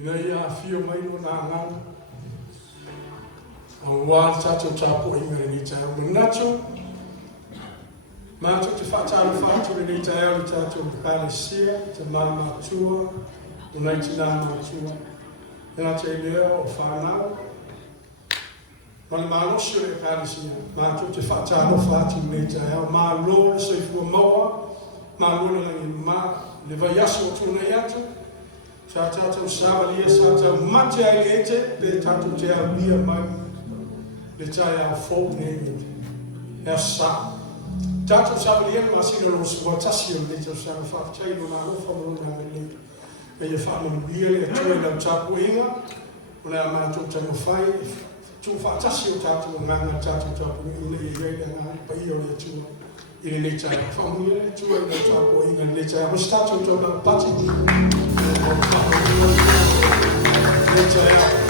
ina ia fio mai no na ngana au wal chacho chapo inga ni cha nacho macho te fata fata ni cha ya chacho kalesia te mama chua unai china ma chua ina cha leo o fanao mal malo sure kalesia macho te fata ni cha ya ma lo se fu moa ma lo ma le vai aso tu na yacho cha cha sabalia sa mate ai lete pe tatu te abia mai le chaya fo ne e sa tatu sabalia ma sino lo sua tasio le cha sa fa chai no na fo no na le e fa no bia le tu na chapo inga ona ma tu cha no fai tu fa tasio tatu na na tatu chapo le ye na pa io le tu ile le chaya fa mu le tu na chapo inga le chaya mo sta tu na pati le chaya